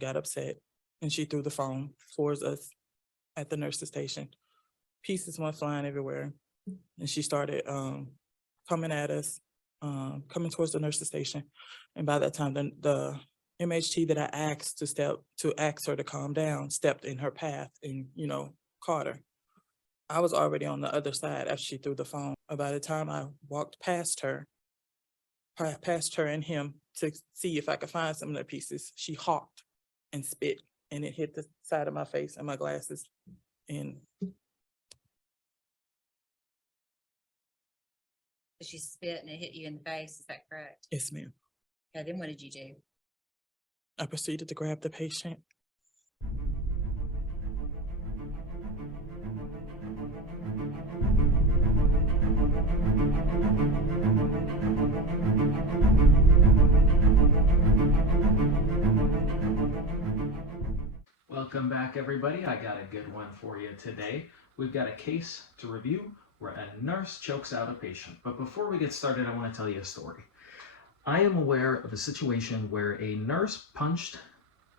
got upset and she threw the phone towards us at the nurse's station. Pieces went flying everywhere. And she started coming at us, coming towards the nurse's station. And by that time, the MHT that I asked to ask her to calm down stepped in her path and, caught her. I was already on the other side after she threw the phone. By the time I walked past her and him to see if I could find some of the pieces, she hawked and spit, and it hit the side of my face and my glasses. And she spit and it hit you in the face, is that correct? yes, ma'am. Okay, then what did you do? I proceeded to grab the patient. Welcome back, everybody. I got a good one for you today. We've got a case to review where a nurse chokes out a patient. But before we get started, I want to tell you a story. I am aware of a situation where a nurse punched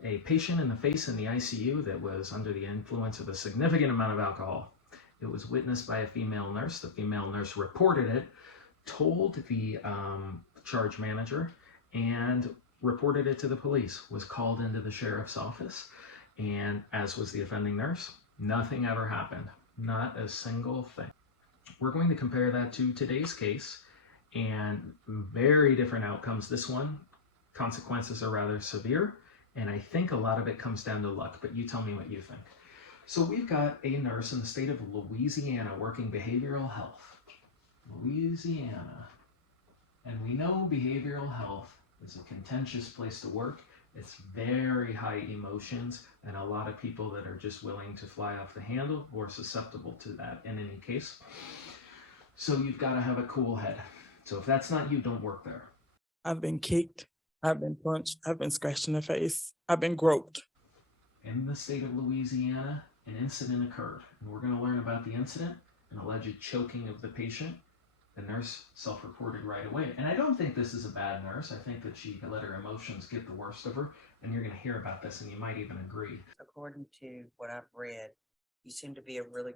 a patient in the face in the ICU that was under the influence of a significant amount of alcohol. It was witnessed by a female nurse. The female nurse reported it, told the charge manager, and reported it to the police, was called into the sheriff's office, and as was the offending nurse, nothing ever happened. Not a single thing. We're going to compare that to today's case, and very different outcomes. This one, consequences are rather severe, and I think a lot of it comes down to luck, but you tell me what you think. So we've got a nurse in the state of Louisiana working behavioral health. Louisiana. And we know behavioral health is a contentious place to work. It's very high emotions and a lot of people that are just willing to fly off the handle or susceptible to that in any case. So you've got to have a cool head. So if that's not you, don't work there. I've been kicked, I've been punched, I've been scratched in the face, I've been groped. In the state of Louisiana, an incident occurred, and we're going to learn about the incident, an alleged choking of the patient. The nurse self-reported right away. And I don't think this is a bad nurse. I think that she let her emotions get the worst of her, and you're going to hear about this, and you might even agree. According to what I've read, you seem to be a really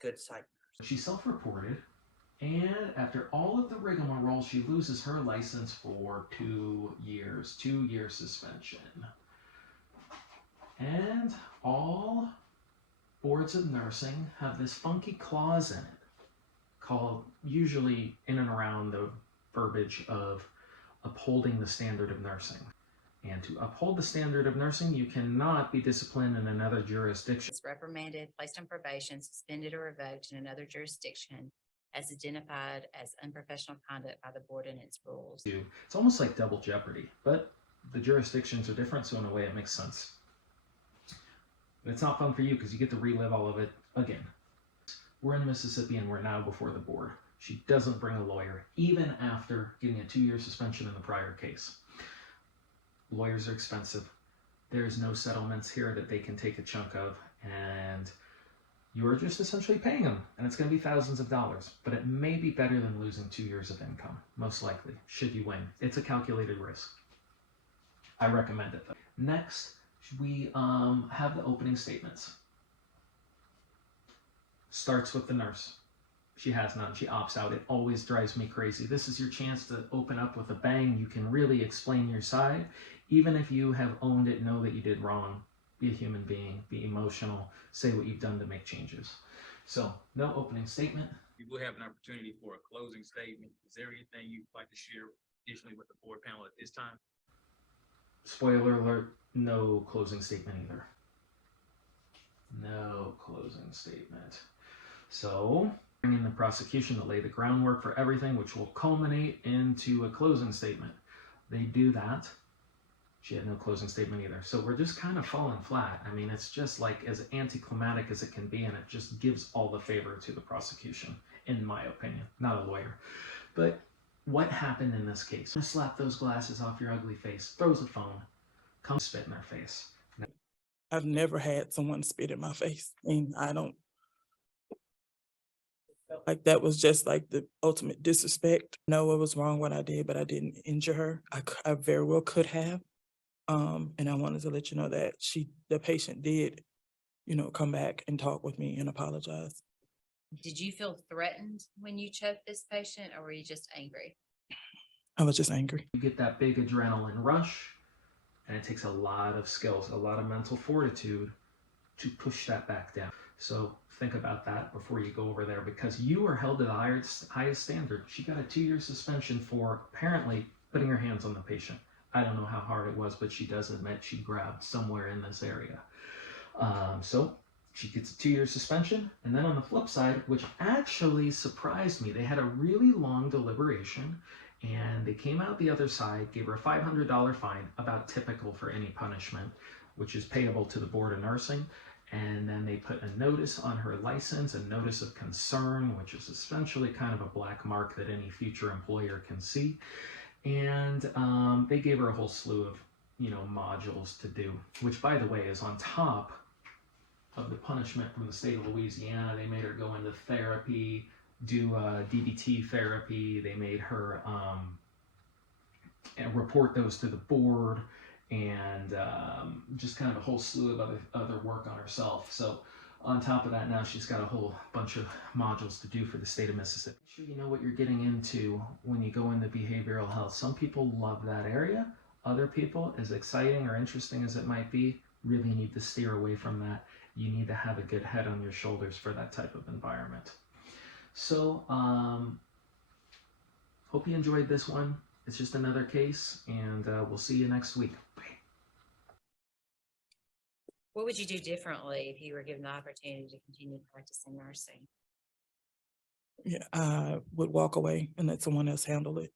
good psych nurse. She self-reported, and after all of the rigmarole, she loses her license for 2 years, 2-year suspension. And all boards of nursing have this funky clause in it, called usually in and around the verbiage of upholding the standard of nursing. And to uphold the standard of nursing, you cannot be disciplined in another jurisdiction. It's reprimanded, placed on probation, suspended or revoked in another jurisdiction as identified as unprofessional conduct by the board and its rules. It's almost like double jeopardy, but the jurisdictions are different, so in a way it makes sense. But it's not fun for you because you get to relive all of it again. We're in Mississippi and we're now before the board. She doesn't bring a lawyer, even after getting a 2-year suspension in the prior case. Lawyers are expensive. There's no settlements here that they can take a chunk of, and you're just essentially paying them, and it's going to be thousands of dollars. But it may be better than losing 2 years of income, most likely, should you win. It's a calculated risk. I recommend it, though. Next, we have the opening statements. Starts with the nurse. She has none. She opts out. It always drives me crazy. This is your chance to open up with a bang. You can really explain your side. Even if you have owned it, know that you did wrong. Be a human being. Be emotional. Say what you've done to make changes. So, no opening statement. We will have an opportunity for a closing statement. Is there anything you'd like to share additionally with the board panel at this time? Spoiler alert, no closing statement either. No closing statement. So, bring in the prosecution to lay the groundwork for everything, which will culminate into a closing statement. They do that. She had no closing statement either. So we're just kind of falling flat. I mean, it's just like as anticlimactic as it can be, and it just gives all the favor to the prosecution, in my opinion. Not a lawyer. But what happened in this case? Slap those glasses off your ugly face, throws a phone, comes spit in their face. I've never had someone spit in my face, and I don't felt like that was just like the ultimate disrespect. No, it was wrong what I did, but I didn't injure her. I very well could have. And I wanted to let you know that the patient did, come back and talk with me and apologize. Did you feel threatened when you choked this patient, or were you just angry? I was just angry. You get that big adrenaline rush, and it takes a lot of skills, a lot of mental fortitude to push that back down. So think about that before you go over there, because you are held to the highest standard. She got a 2-year suspension for apparently putting her hands on the patient. I don't know how hard it was, but she does admit she grabbed somewhere in this area. So she gets a 2-year suspension. And then on the flip side, which actually surprised me, they had a really long deliberation, and they came out the other side, gave her a $500 fine, about typical for any punishment, which is payable to the Board of Nursing. And then they put a notice on her license, a notice of concern, which is essentially kind of a black mark that any future employer can see. And they gave her a whole slew of, modules to do, which, by the way, is on top of the punishment from the state of Louisiana. They made her go into therapy, do DBT therapy. They made her report those to the board, and just kind of a whole slew of other work on herself. So on top of that, now she's got a whole bunch of modules to do for the state of Mississippi. Make sure you know what you're getting into when you go into behavioral health. Some people love that area. Other people, as exciting or interesting as it might be, really need to steer away from that. You need to have a good head on your shoulders for that type of environment. So hope you enjoyed this one. It's just another case, and we'll see you next week. Bye. What would you do differently if you were given the opportunity to continue practicing nursing? Yeah, I would walk away and let someone else handle it.